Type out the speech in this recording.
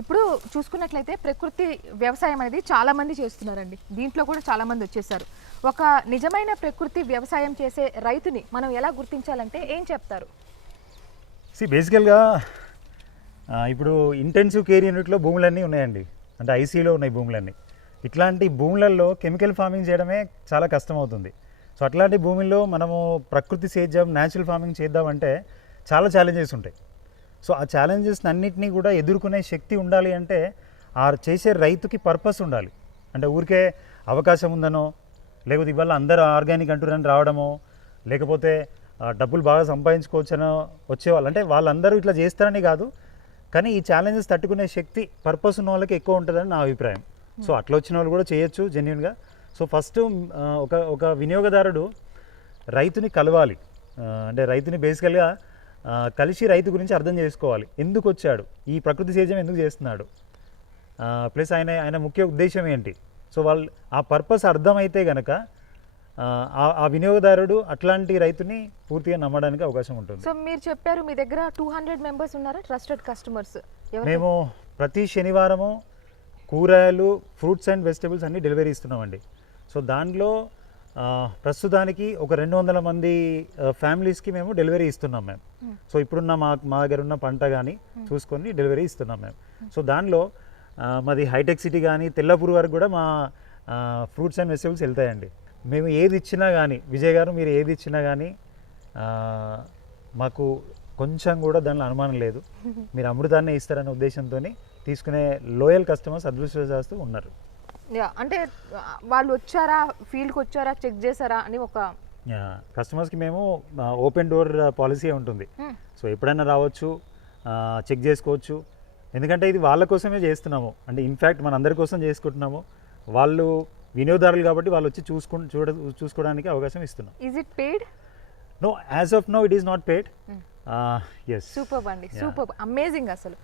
ఇప్పుడు చూసుకున్నట్లయితే ప్రకృతి వ్యవసాయం అనేది చాలా మంది చేస్తున్నారండి. దీంట్లో కూడా చాలా మంది వచ్చేసారు. ఒక నిజమైన ప్రకృతి వ్యవసాయం చేసే రైతుని మనం ఎలా గుర్తించాలంటే ఏం చెప్తారు? బేసికల్గా ఇప్పుడు ఇంటెన్సివ్ కేర్ యూనిట్లో భూములన్నీ ఉన్నాయండి, అంటే ఐసీలో ఉన్నాయి భూములన్నీ. ఇట్లాంటి భూములలో కెమికల్ ఫార్మింగ్ చేయడమే చాలా కష్టం అవుతుంది. సో అట్లాంటి భూముల్లో మనము ప్రకృతి సేద్యం న్యాచురల్ ఫార్మింగ్ చేద్దామంటే చాలా ఛాలెంజెస్ ఉంటాయి. సో ఆ ఛాలెంజెస్ అన్నింటినీ కూడా ఎదుర్కొనే శక్తి ఉండాలి అంటే ఆ చేసే రైతుకి పర్పస్ ఉండాలి. అంటే ఊరికే అవకాశం ఉందనో, లేకపోతే ఇవాళ అందరూ ఆర్గానిక్ అంటురని రావడమో, లేకపోతే డబ్బులు బాగా సంపాదించుకోవచ్చనో వచ్చేవాళ్ళు. అంటే వాళ్ళందరూ ఇట్లా చేస్తారని కాదు, కానీ ఈ ఛాలెంజెస్ తట్టుకునే శక్తి పర్పస్ ఉన్న వాళ్ళకి ఎక్కువ ఉంటుందని నా అభిప్రాయం. సో అట్లా వచ్చిన వాళ్ళు కూడా చేయొచ్చు జెన్యున్గా. సో ఫస్ట్ ఒక వినియోగదారుడు రైతుని కలవాలి. అంటే రైతుని బేసికల్గా కలిసి రైతు గురించి అర్థం చేసుకోవాలి. ఎందుకు వచ్చాడు, ఈ ప్రకృతి సేద్యం ఎందుకు చేస్తున్నాడు, ప్లస్ ఆయన ముఖ్య ఉద్దేశం ఏంటి. సో వాళ్ళు ఆ పర్పస్ అర్థమైతే కనుక ఆ వినియోగదారుడు అట్లాంటి రైతుని పూర్తిగా నమ్మడానికి అవకాశం ఉంటుంది. సో మీరు చెప్పారు మీ దగ్గర 200 మెంబర్స్ ఉన్నారా ట్రస్టెడ్ కస్టమర్స్? మేము ప్రతి శనివారము కూరగాయలు, ఫ్రూట్స్ అండ్ వెజిటబుల్స్ అన్నీ డెలివరీ ఇస్తున్నామండి. సో దాంట్లో ప్రస్తుతానికి ఒక 200 మంది ఫ్యామిలీస్కి మేము డెలివరీ ఇస్తున్నాం మేము. సో ఇప్పుడున్న మా దగ్గర ఉన్న పంట కానీ చూసుకొని డెలివరీ ఇస్తున్నాం మేము. సో దానిలో మాది హైటెక్ సిటీ కానీ తెల్లపూర్ వరకు కూడా మా ఫ్రూట్స్ అండ్ వెజిటబుల్స్ వెళ్తాయండి. మేము ఏది ఇచ్చినా కానీ, విజయ్ గారు మీరు ఏది ఇచ్చినా కానీ మాకు కొంచెం కూడా దానిలో అనుమానం లేదు. మీరు అమృతాన్ని ఇస్తారనే ఉద్దేశంతో తీసుకునే లోయల్ కస్టమర్స్ అదృష్టశాస్తూ ఉన్నారు. అంటే వాళ్ళు వచ్చారా, ఫీల్డ్కి వచ్చారా, చెక్ చేశారా అని ఒక కస్టమర్స్కి మేము ఓపెన్ డోర్ పాలసీ ఉంటుంది. సో ఎప్పుడైనా రావచ్చు, చెక్ చేసుకోవచ్చు. ఎందుకంటే ఇది వాళ్ళ కోసమే చేస్తున్నాము, అంటే ఇన్ఫ్యాక్ట్ మన అందరి కోసం చేసుకుంటున్నాము. వాళ్ళు వినియోగదారులు కాబట్టి వాళ్ళు వచ్చి చూసుకోవడానికి అవకాశం ఇస్తున్నాం. Is it paid? No, as of no it is not paid. Super అండి, సూపర్, అమేజింగ్ అసలు.